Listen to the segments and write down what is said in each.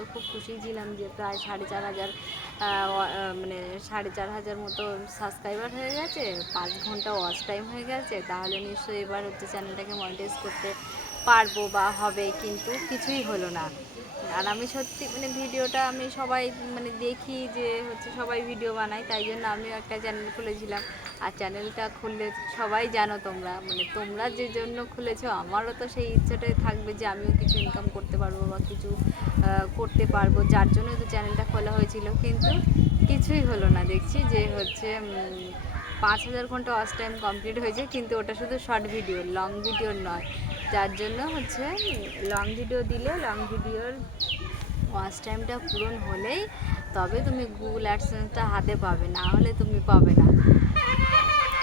তো খুব খুশি ছিলাম যে প্রায় সাড়ে চার হাজার মানে সাড়ে চার হাজার মতো সাবস্ক্রাইবার হয়ে গেছে, পাঁচ ঘণ্টা ওয়াচ টাইম হয়ে গেছে, তাহলে নিশ্চয়ই এবার হচ্ছে চ্যানেলটাকে মনিটাইজ করতে পারব বা হবে, কিন্তু কিছুই হলো না। আর আমি সত্যি মানে ভিডিওটা আমি সবাই মানে দেখি যে হচ্ছে সবাই ভিডিও বানায়, তাই জন্য আমিও একটা চ্যানেল খুলেছিলাম। আর চ্যানেলটা খুললে সবাই জানো তোমরা মানে তোমরা যে জন্য খুলেছো আমারও তো সেই ইচ্ছাটাই থাকবে যে আমিও কিছু ইনকাম করতে পারব বা কিছু করতে পারব, যার জন্যই তো চ্যানেলটা খোলা হয়েছিল। কিন্তু কিছুই হলো না, দেখছি যে হচ্ছে পাঁচ হাজার ঘণ্টা ওয়াচ টাইম কমপ্লিট হয়েছে, কিন্তু ওটা শুধু শর্ট ভিডিও লং ভিডিও নয়। যার জন্য হচ্ছে লং ভিডিও দিলে লং ভিডিওর ওয়াচ টাইমটা পূরণ হলেই তবে তুমি গুগল অ্যাডসেন্সটা হাতে পাবে, না হলে তুমি পাবে না।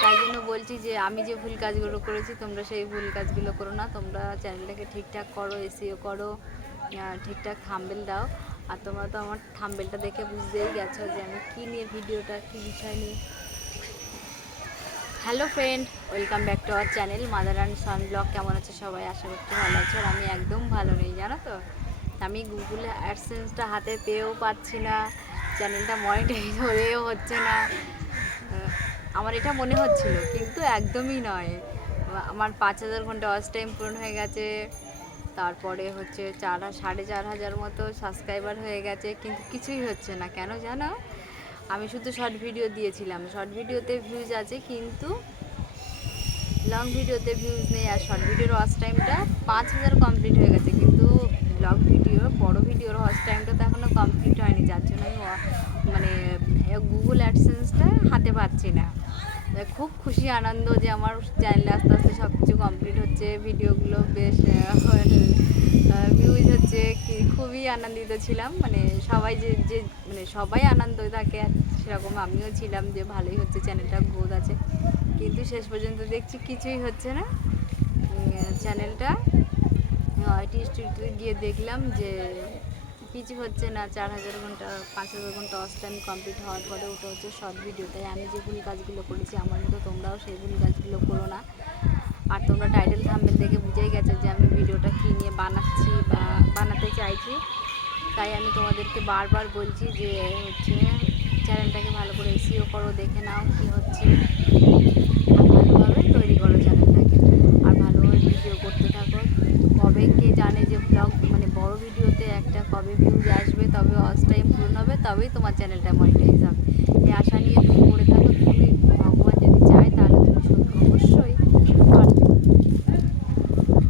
তাই জন্য বলছি যে আমি যে ভুল কাজগুলো করেছি, তোমরা সেই ভুল কাজগুলো করো না। তোমরা চ্যানেলটাকে ঠিকঠাক করো এসিও করো ঠিকঠাক থাম্বেল দাও। আর তোমরা তো আমার থাম্বেলটা দেখে বুঝতেই গেছো যে আমি কী নিয়ে ভিডিওটা কী বিষয় নিয়ে hello friend, welcome back to our channel mother and son blog. কেমন আছে সবাই? আশা করছি ভালো আছে আমি একদম ভালো নেই, জানো তো? আমি গুগলে অ্যাডসেন্সটা হাতে পেয়েও পাচ্ছি না, চ্যানেলটা মনিটাইজ হয়েও হচ্ছে না। আমার এটা মনে হচ্ছিল, কিন্তু একদমই নয়। আমার পাঁচ হাজার ঘণ্টা ওয়াচ টাইম পূরণ হয়ে গেছে, তারপরে হচ্ছে চার, সাড়ে চার হাজার মতো সাবস্ক্রাইবার হয়ে গেছে, কিন্তু কিছুই হচ্ছে না। কেন জানো? আমি শুধু শর্ট ভিডিও দিয়েছিলাম। শর্ট ভিডিওতে ভিউজ আছে, কিন্তু লং ভিডিওতে ভিউজ নেই আর শর্ট ভিডিওর ওয়াচ টাইমটা পাঁচ হাজার কমপ্লিট হয়ে গেছে। কিন্তু ব্লগ ভিডিও বড় ভিডিওর ওয়াচ টাইমটা তো এখনও কমপ্লিট হয়নি। যার জন্য আমি মানে গুগল অ্যাডসেন্সটা হাতে পাচ্ছি না। খুব খুশি, আনন্দ যে আমার চ্যানেলে আস্তে আস্তে সব কিছু কমপ্লিট হচ্ছে ভিডিওগুলো বেশ কি, খুবই আনন্দিত ছিলাম। মানে সবাই যে যে মানে সবাই আনন্দ থাকে সেরকম আমিও ছিলাম যে ভালোই হচ্ছে, চ্যানেলটা গ্রোথ আছে। কিন্তু শেষ পর্যন্ত দেখছি কিছুই হচ্ছে না। চ্যানেলটা আইটি স্টুডিওতে গিয়ে দেখলাম যে কিছু হচ্ছে না, চার হাজার ঘণ্টা, পাঁচ হাজার ঘণ্টা ওয়াচ টাইম কমপ্লিট হওয়ার পরে ওটা হচ্ছে শর্ট ভিডিও তাই আমি যে ভুল কাজগুলো করেছি, আমার মতো তোমরাও সেই ভুল কাজগুলো করো না। আর তোমরা টাইটেল থাম্বেল দেখে বুঝেই গেছো যে আমি চাইছি। তাই আমি তোমাদেরকে বারবার বলছি যে, হচ্ছে, চ্যানেলটাকে ভালো করে এসিও করো, দেখে নাও কী হচ্ছে। ভালোভাবে তৈরি করো চ্যানেলটাকে। আর ভালোভাবে ভিডিও করতে থাকো। কবে কে জানে যে ব্লগ মানে বড় ভিডিওতে একটা কবে ভিউজ আসবে, তবে ওয়াচ টাইম পূরণ হবে, তবেই তোমার চ্যানেলটা মনিটাইজ হবে। এই আশা নিয়ে তুমি পড়ে থাকো তুমি ভগবান যদি চায় তাহলে তুমি সত্যি অবশ্যই পারবে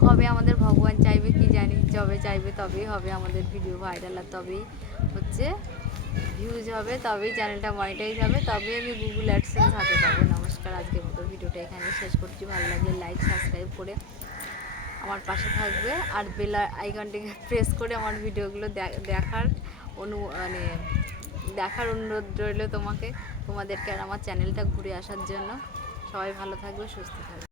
কবে আমাদের ভগবান চাইবে কি জানি যবে চাইবে তবেই হবে আমাদের ভিডিও ভাইরাল আর তবেই হচ্ছে ভিউজ হবে, তবেই চ্যানেলটা মনিটাইজ হবে, তবেই আমি গুগল অ্যাডসেন্স হাতে পাবো। নমস্কার, আজকের মতো ভিডিওটা এখানে শেষ করছি। ভালো লাগলে লাইক সাবস্ক্রাইব করে আমার পাশে থাকবে আর বেল আইকনটিকে প্রেস করে আমার ভিডিওগুলো দেখার অনু মানে দেখার অনুরোধ রইল তোমাকে, তোমাদেরকে আর আমার চ্যানেলটা ঘুরে আসার জন্য। সবাই ভালো থাকবে, সুস্থ থাকবে।